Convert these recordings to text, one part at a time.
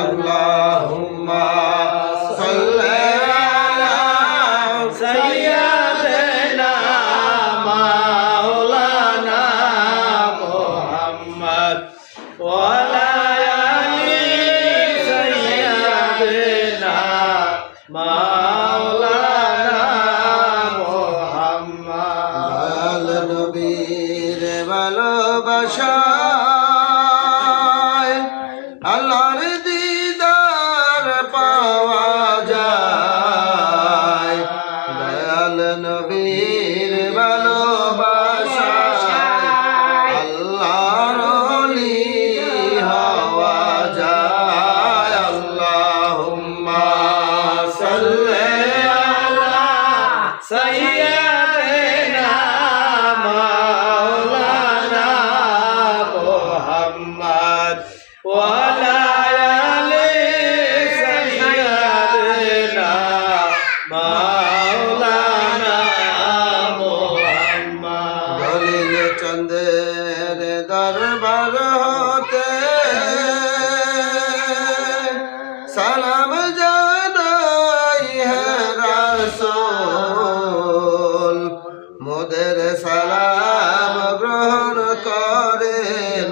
আল্লাহুম্মা সাল্লি আলা সাইয়্যিদিনা মাওলানা মুহাম্মদ ওয়া আলা আলি সাইয়্যিদিনা মাওলানা মুহাম্মদ নবীর ভালোবাসা আল্লাহর দিদার পাওয়া যায় দয়াল নবীর ভালোবাসায় আল্লাহর ওলি হওয়া যায় আল্লাহুম্মা সাল্লি আলা সাইয়্যিদিনা মাওলানা মুহাম্মদ ওয়া আলা আলি সাইয়্যিদিনা মাওলানা মুহাম্মদ দলিল চন্দের দরবার হতে সালাম জানাই হে রাসূল মোদের সালাম গ্রহণ করেন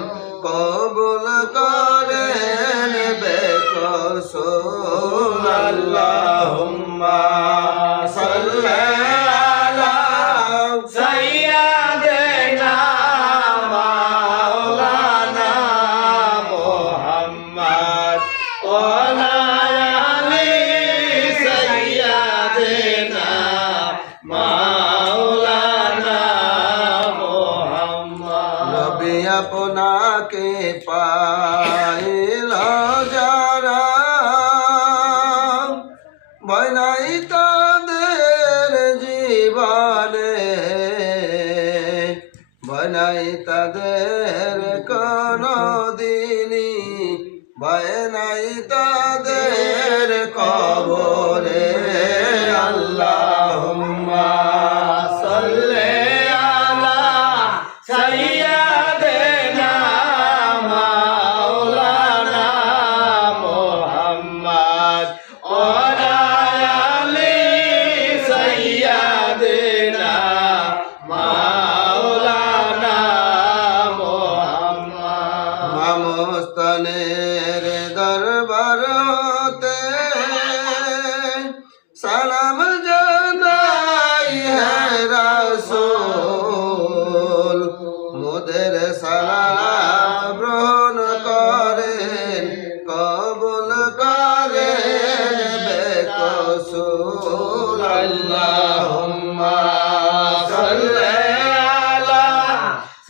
কবুল করেন বেকসুর আল্লাহুম্মা সাল্লি আলা সাইয়্যিদিনা মাওলানা মুহাম্মদ ওয়া আলা আলি সাইয়্যিদিনা মাওলানা মুহাম্মদ নবী আপনাকে পাইল যারা ভয় নাই তাদের জীবনে ভয় নাই তাদের কোনো দিনই ভয় নাই তাদের কবরে আল্লাহুম্মা সাল্লি আলা সাইয়্যিদিনা মাওলানা মুহাম্মদ ওয়া আলা আলি সাইয়্যিদিনা মাওলানা মুহাম্মদ মামস্তানের দরবার হতে সালাম জানাই হে রাসূল মোদের সালাম গ্রহণ করেন কবুল করেন বেকসুর আল্লাহুম্মা সাল্লি আলা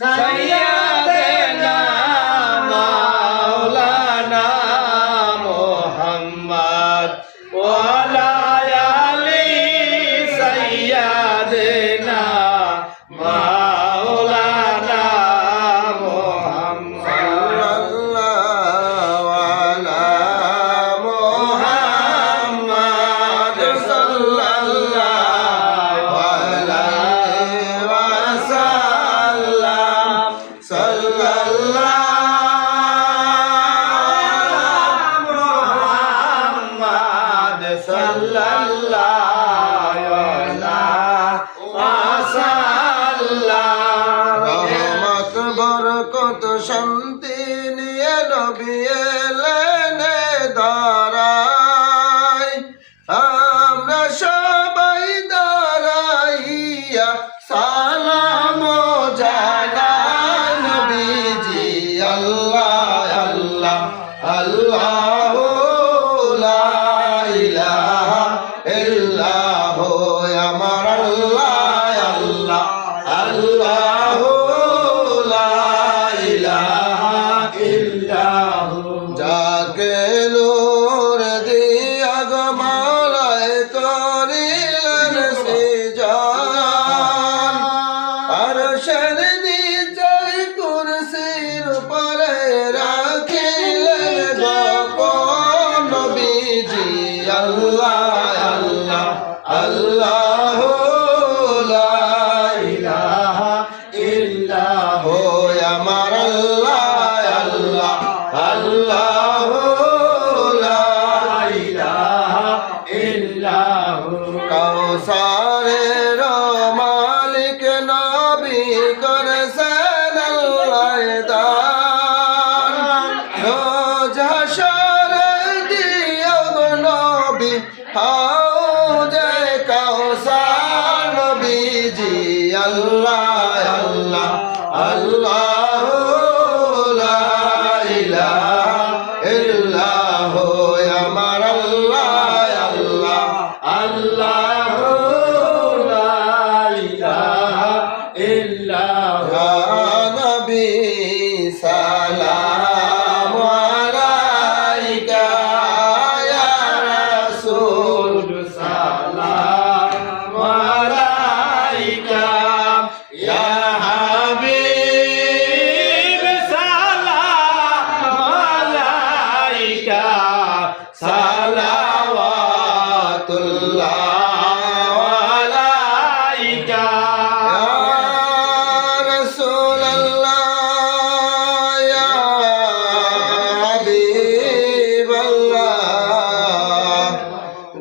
সাইয়্যিদিনা মাওলানা মুহাম্মদ ওয়া আলা আলি সাইয়্যিদিনা মাওলানা মুহাম্মদ সাল্লাল্লাহু আলা মুহাম্মদ সাল্লাল্লাহু আলাইহি ওয়াসাল্লাম সাল্লাল্লাহু মুহাম্মদ সাল্লাল্লাহু আলাইহি ওয়াসাল্লাম রহমত বরকত শান্তি নিয়ে নবী এলেন দাঁড়ায় আমরা সবাই দাঁড়াইয়া সালাম জানাই নবীজি আল্লাহ আল্লাহ আল্লাহু লা ইলাহা ইল্লাহু আমার আল্লাহ আল্লাহ আল্লাহু লা ইলাহা ইল্লাহু যাকে নূর দিয়া গো মালায় করিলেন সৃজন আরশের নিচে কুরসির উপরে রাখিলেন গোপন হাউজে কাউসার নবীজি আল্লাহ আল্লাহ আল্লাহ লা ইলাহা ইল্লাহ আমার আল্লাহ আল্লাহ আল্লাহ লা ইলাহা ইল্লাহ নবী সালাম আলাইকা ইয়া রাসূল সালাম আলাইকা ইয়া হাবিব সালাম আলাইকা সালাওয়াতুল্লাহ আলাইকা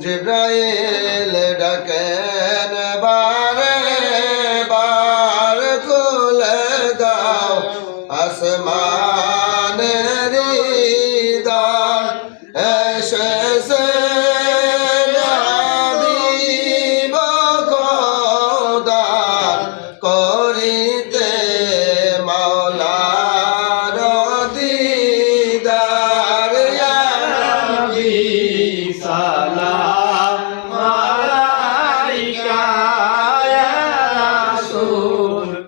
জিব্রাইল ডাকেন বারে বার খুলে দাও আসমান